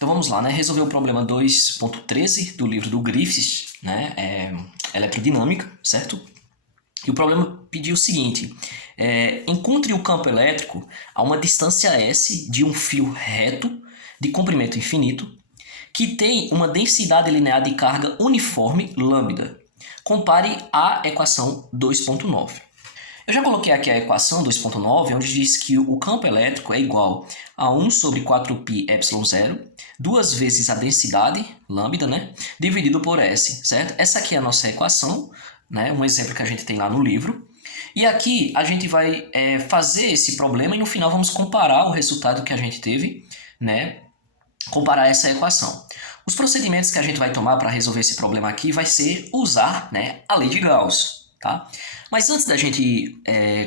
Então vamos lá, né? Resolver o problema 2.13 do livro do Griffiths, né? Eletrodinâmica, certo? E o problema pediu o seguinte: encontre o campo elétrico a uma distância S de um fio reto de comprimento infinito que tem uma densidade linear de carga uniforme lambda. Compare a equação 2.9. Eu já coloquei aqui a equação 2.9, onde diz que o campo elétrico é igual a 1 sobre 4π ε0, duas vezes a densidade, lambda, né, dividido por S, certo? Essa aqui é a nossa equação, né, um exemplo que a gente tem lá no livro. E aqui a gente vai fazer esse problema e no final vamos comparar o resultado que a gente teve, né, comparar essa equação. Os procedimentos que a gente vai tomar para resolver esse problema aqui vai ser usar, né, a lei de Gauss. Tá? Mas antes da gente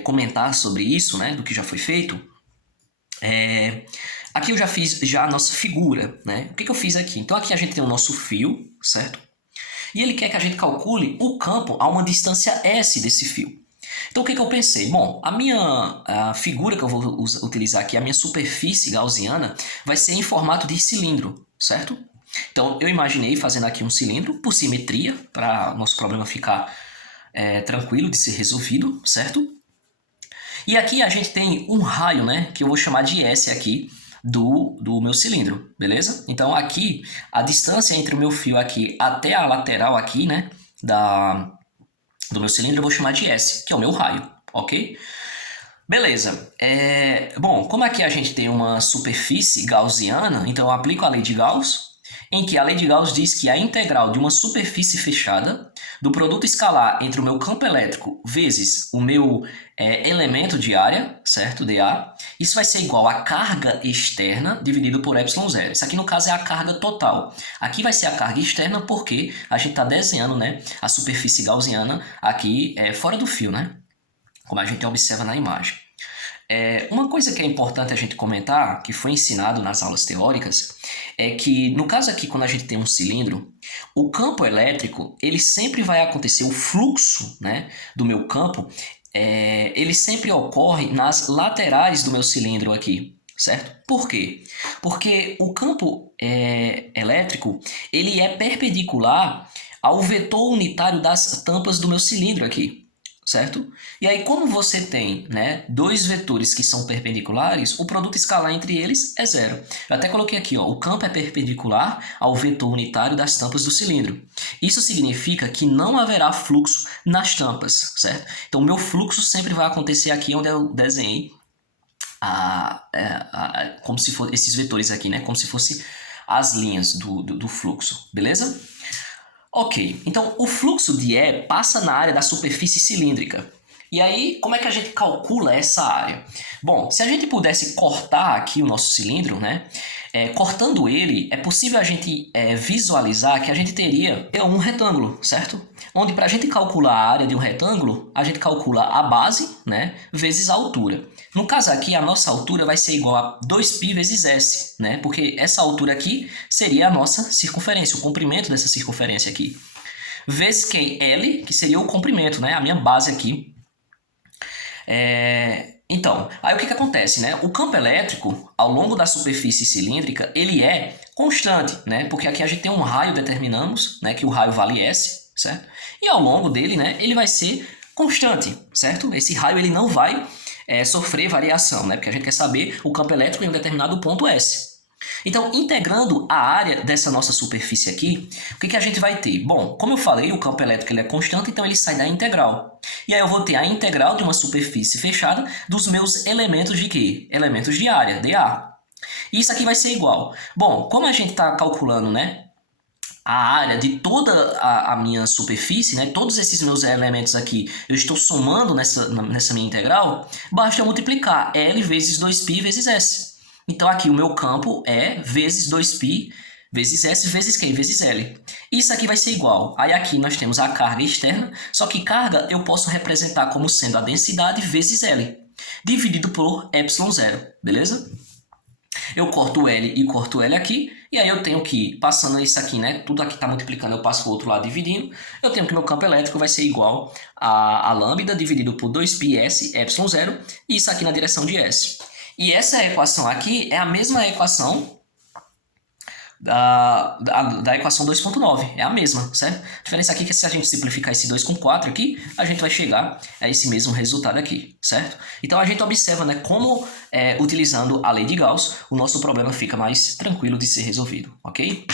comentar sobre isso, né, do que já foi feito, aqui eu já fiz a nossa figura. Né? O que eu fiz aqui? Então aqui a gente tem o nosso fio, certo? E ele quer que a gente calcule o campo a uma distância S desse fio. Então o que eu pensei? Bom, a figura que eu vou utilizar aqui, a minha superfície gaussiana, vai ser em formato de cilindro, certo? Então eu imaginei fazendo aqui um cilindro por simetria, para o nosso problema ficar tranquilo de ser resolvido, certo? E aqui a gente tem um raio, né, que eu vou chamar de S aqui do meu cilindro, beleza? Então aqui a distância entre o meu fio aqui até a lateral aqui, né, do meu cilindro eu vou chamar de S, que é o meu raio, ok? Beleza. Bom, como aqui a gente tem uma superfície gaussiana, então eu aplico a lei de Gauss, em que a lei de Gauss diz que a integral de uma superfície fechada do produto escalar entre o meu campo elétrico vezes o meu elemento de área, certo? dA, isso vai ser igual a carga externa dividido por ε0. Isso aqui no caso é a carga total. Aqui vai ser a carga externa porque a gente está desenhando, né, a superfície gaussiana aqui fora do fio, né? Como a gente observa na imagem. Uma coisa que é importante a gente comentar, que foi ensinado nas aulas teóricas, é que no caso aqui, quando a gente tem um cilindro, o campo elétrico, ele sempre vai acontecer, o fluxo, né, do meu campo, ele sempre ocorre nas laterais do meu cilindro aqui, certo? Por quê? Porque o campo elétrico, ele é perpendicular ao vetor unitário das tampas do meu cilindro aqui. Certo? E aí, como você tem, né, dois vetores que são perpendiculares, o produto escalar entre eles é zero. Eu até coloquei aqui, ó, o campo é perpendicular ao vetor unitário das tampas do cilindro. Isso significa que não haverá fluxo nas tampas, certo? Então, o meu fluxo sempre vai acontecer aqui onde eu desenhei como se fosse esses vetores aqui, né? Como se fosse as linhas do fluxo, beleza? Ok, então o fluxo de E passa na área da superfície cilíndrica. E aí, como é que a gente calcula essa área? Bom, se a gente pudesse cortar aqui o nosso cilindro, né? Cortando ele, é possível a gente visualizar que a gente teria um retângulo, certo? Onde para a gente calcular a área de um retângulo, a gente calcula a base, né, vezes a altura. No caso aqui, a nossa altura vai ser igual a 2π vezes S, né? Porque essa altura aqui seria a nossa circunferência, o comprimento dessa circunferência aqui. Vezes que L, que seria o comprimento, né? A minha base aqui. Então, aí o que acontece, né? O campo elétrico, ao longo da superfície cilíndrica, ele é constante, né? Porque aqui a gente tem um raio, determinamos, né, que o raio vale S, certo? E ao longo dele, né, ele vai ser constante, certo? Esse raio ele não vai sofrer variação, né? Porque a gente quer saber o campo elétrico em um determinado ponto S. Então, integrando a área dessa nossa superfície aqui, o que a gente vai ter? Bom, como eu falei, o campo elétrico ele é constante, então ele sai da integral. E aí eu vou ter a integral de uma superfície fechada dos meus elementos de quê? Elementos de área, dA. E isso aqui vai ser igual. Bom, como a gente está calculando, né, a área de toda a minha superfície, né, todos esses meus elementos aqui, eu estou somando nessa minha integral, basta eu multiplicar L vezes 2π vezes S. Então aqui o meu campo é vezes 2π vezes S vezes quem? Vezes L. Isso aqui vai ser igual. Aí aqui nós temos a carga externa, só que carga eu posso representar como sendo a densidade vezes L, dividido por ε0, beleza? Eu corto o L e corto o L aqui, e aí eu tenho que, passando isso aqui, né, tudo aqui está multiplicando, eu passo para o outro lado dividindo, eu tenho que meu campo elétrico vai ser igual a lambda dividido por 2πs ε0, e isso aqui na direção de S. E essa equação aqui é a mesma equação da equação 2.9. É a mesma, certo? A diferença aqui é que se a gente simplificar esse 2 com 4 aqui, a gente vai chegar a esse mesmo resultado aqui, certo? Então a gente observa, né, como utilizando a lei de Gauss, o nosso problema fica mais tranquilo de ser resolvido, ok?